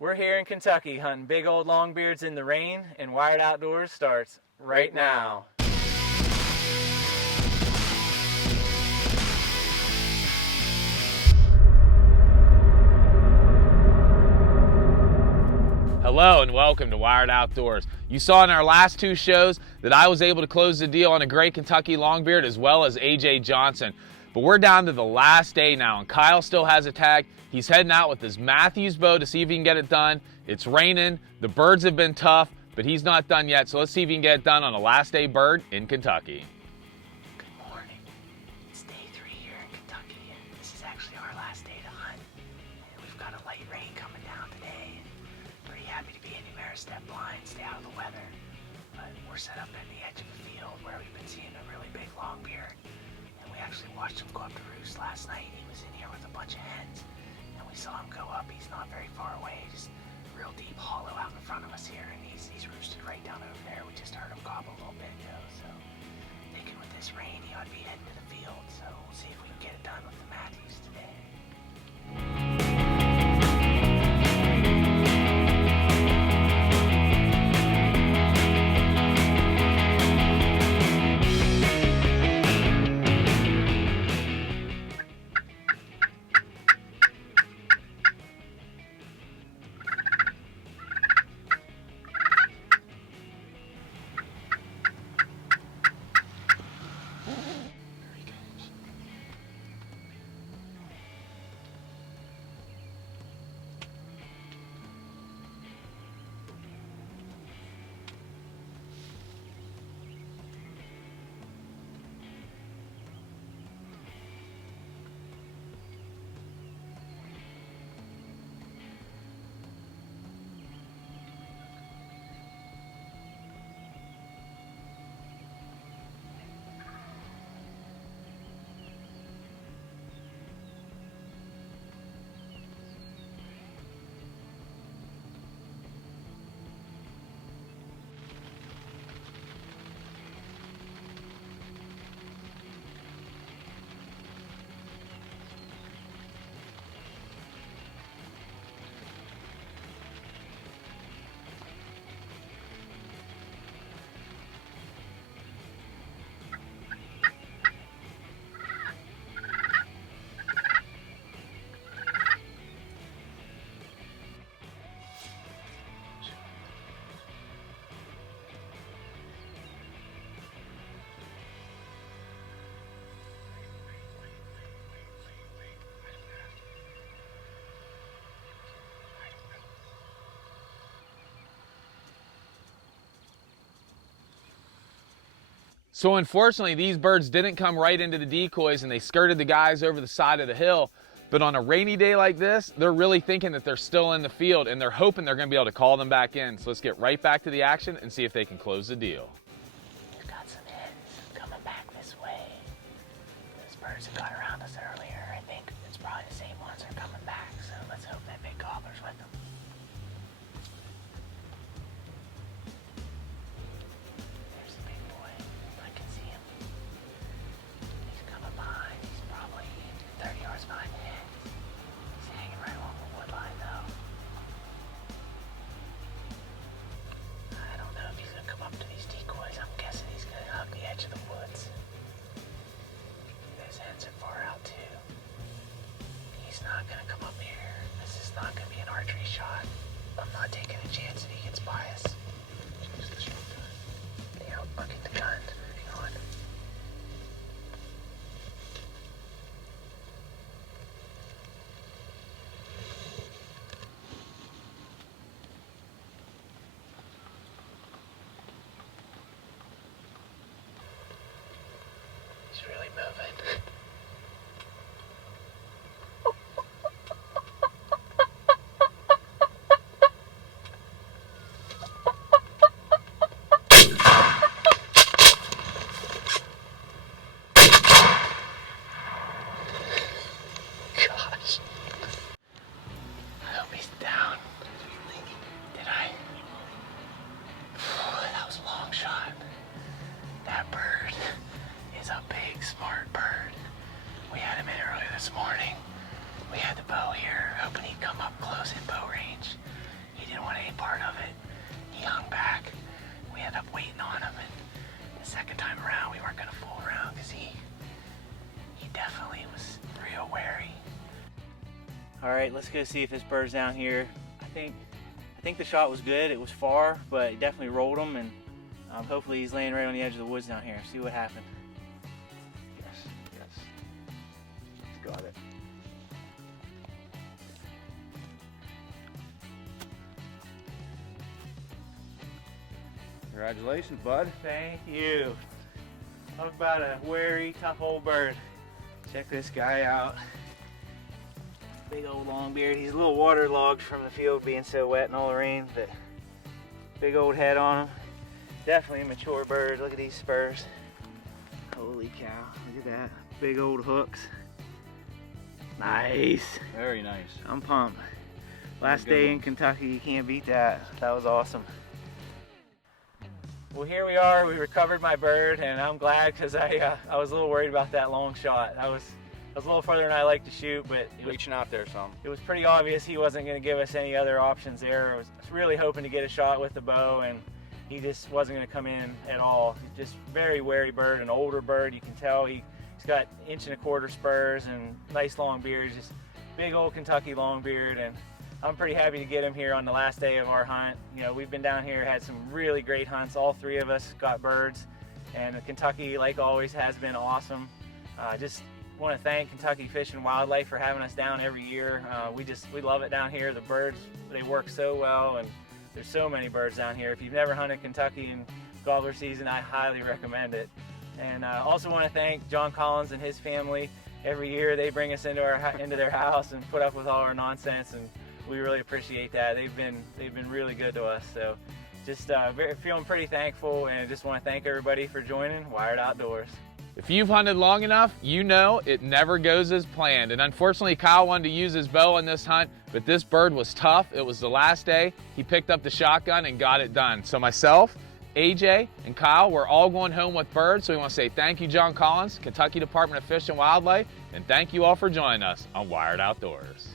We're here in Kentucky hunting big old longbeards in the rain, and Wired Outdoors starts right now. Hello and welcome to Wired Outdoors. You saw in our last two shows that I was able to close the deal on a great Kentucky longbeard as well as AJ Johnson. But we're down to the last day now, and Kyle still has a tag. He's heading out with his Matthews bow to see if he can get it done. It's raining, the birds have been tough, but he's not done yet, so let's see if he can get it done on a last day bird in Kentucky. Good morning. It's day 3 here in Kentucky, and this is actually our last day to hunt. And we've got a light rain coming down today. Pretty happy to be in Numera step blind, stay out of the weather. But we're set up at the edge of the field where we've been seeing a really big longbeard. And we actually watched him go up to roost last night. He was in here with a bunch of hens. And we saw him go up. He's not very far away, just a real deep hollow out in front of us here. And he's roosted right down over there. We just heard him gobble a little bit ago. So thinking with this rain, he ought to be heading to the field. So we'll see if we can get it done with the Matthews today. So unfortunately, these birds didn't come right into the decoys and they skirted the guys over the side of the hill. But on a rainy day like this, they're really thinking that they're still in the field and they're hoping they're gonna be able to call them back in. So let's get right back to the action and see if they can close the deal. We've got some hens coming back this way. Those birds that got around us earlier, I think it's probably the same ones that are coming back. So let's hope that big gobbler's with them. There's the big boy. I can see him. He's coming behind. He's probably 30 yards behind the hen. He's hanging right along the wood line though. I don't know if he's gonna come up to these decoys. I'm guessing he's gonna hug the edge of the woods. Those hens are far out too. He's not gonna come up here. This is not gonna be an archery shot. I'm not taking a chance that he gets by us. Choose the shotgun. Yeah, I'll get the gun. Hang on. He's really moving. Gosh. I hope he's down. Did I? That was a long shot. That bird is a big, smart bird. right, let's go see if this bird's down here. I think the shot was good. It was far, but he definitely rolled him, and hopefully he's laying right on the edge of the woods down here. See what happened. Yes. Got it. Congratulations, bud. Thank you. Talk about a wary, tough old bird. Check this guy out. Big old longbeard. He's a little waterlogged from the field being so wet and all the rain, but big old head on him. Definitely a mature bird. Look at these spurs. Holy cow, look at that. Big old hooks. Nice. Very nice. I'm pumped. Last day in Kentucky, you can't beat that. That was awesome. Well, here we are. We recovered my bird, and I'm glad because I was a little worried about that long shot. I was a little further than I like to shoot, but Reaching out there some. it was pretty obvious he wasn't going to give us any other options there. I was really hoping to get a shot with the bow, and he just wasn't going to come in at all. Just very wary bird, an older bird. You can tell he's got 1.25 inch spurs and nice long beard. Just big old Kentucky long beard, and I'm pretty happy to get him here on the last day of our hunt. You know, we've been down here, had some really great hunts. All three of us got birds, and Kentucky, like always, has been awesome. Just want to thank Kentucky Fish and Wildlife for having us down every year. We love it down here. The birds, they work so well, and there's so many birds down here. If you've never hunted Kentucky in gobbler season, I highly recommend it. And also want to thank John Collins and his family. Every year they bring us into their house and put up with all our nonsense, and we really appreciate that. They've been really good to us. So just feeling pretty thankful, and just want to thank everybody for joining Wired Outdoors. If you've hunted long enough, you know it never goes as planned. And unfortunately, Kyle wanted to use his bow on this hunt, but this bird was tough. It was the last day. He picked up the shotgun and got it done. So myself, AJ, and Kyle, we're all going home with birds. So we want to say thank you, John Collins, Kentucky Department of Fish and Wildlife, and thank you all for joining us on Wired Outdoors.